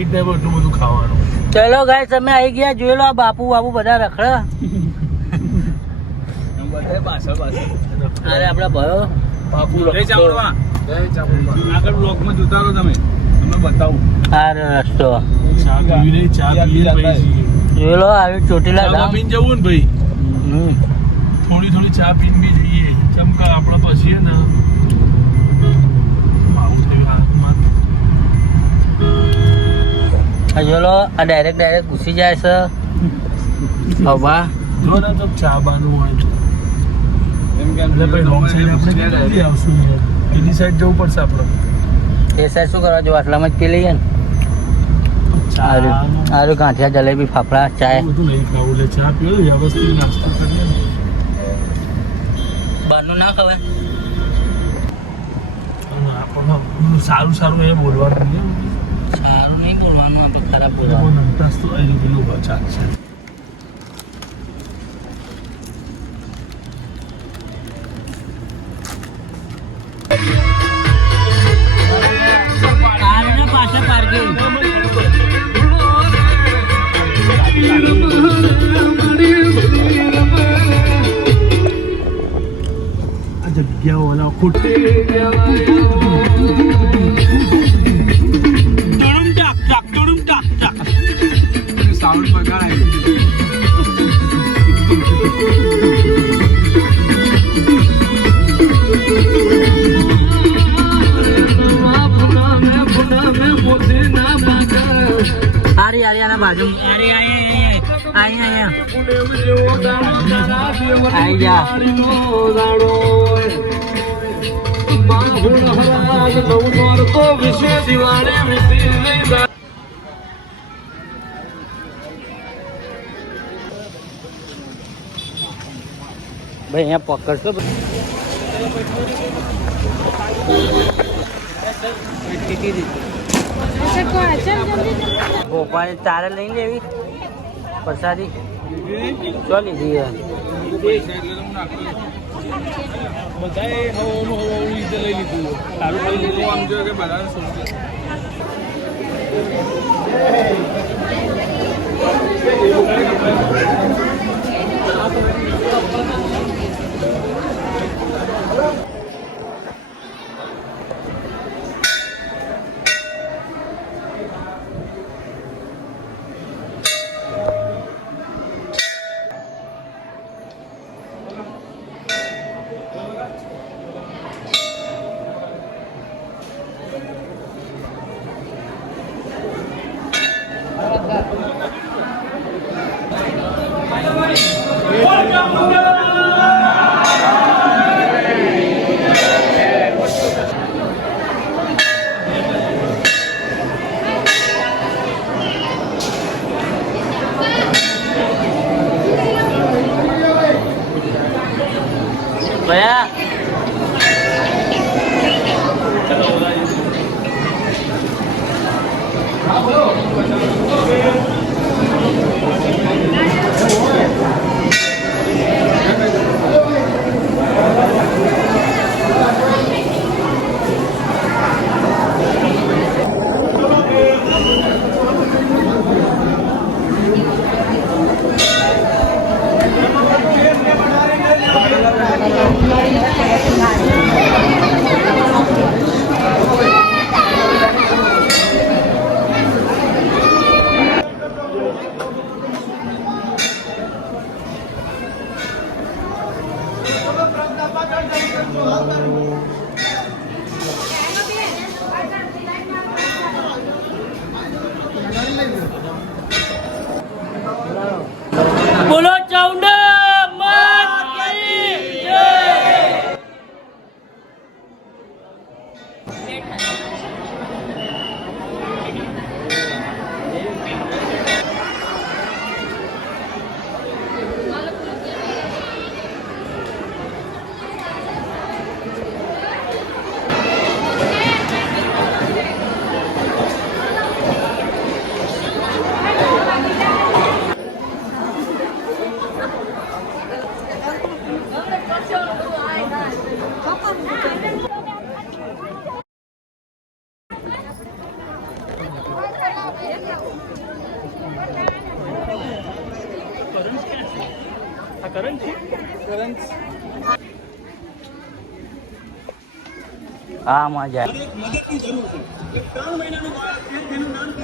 એટલું બધું ખાવાનું. ચલો ગાય તમે આવી ગયા, જોઈ લો આ બાપુ બધા રખડા. અરે આપડા ભયો બાપુ આગળ બ્લોકમાં જોતા રહો તમે બતાવું. આ રસ્તો ચા જોઈ લો આવી ચોટીલા ધામ પીને જવું ને ભાઈ. થોડી ચા પીને બી જઈએ. ચમકા આપડે પછી ને જોઈ લો આ ડાયરેક્ટ ઘૂસી જાય છે. હવા જો ને તો ચા બાનું હોય એટલે ભાઈ રોંગ સાઈડ આપણે ક્યાં આવશું યાર? પેલી સાઈડ જવું પડશે આપણે. એ સાઈડ શું કરવા જો આટલામાં જ પી લઈએ ને. આરું ગાંઠિયા જલેબી ફાફડા ચાય બધું નહીં ખાવું લે. ચા પીવો વ્યવસ્થિત નાસ્તો કરીએ ને. બહારનું ના ખવાય. સારું એ બોલવાનું નહીં. સારું નહીં બોલવાનું, આપણે ખરાબ બોલવાનું. નમતાસ તો આવી પેલું ચાલશે. પાછળ પાર્કિંગ જગ્યાઓ વાળા ખોટી સાઉન્ડ બગાડાય. આના બાજુ આઈ જા. ભાઈ અહીંયા પકડશો ભોપાલ તારે લઈ લેવી પ્રસાદી ચો લીધી ભયા હા મજા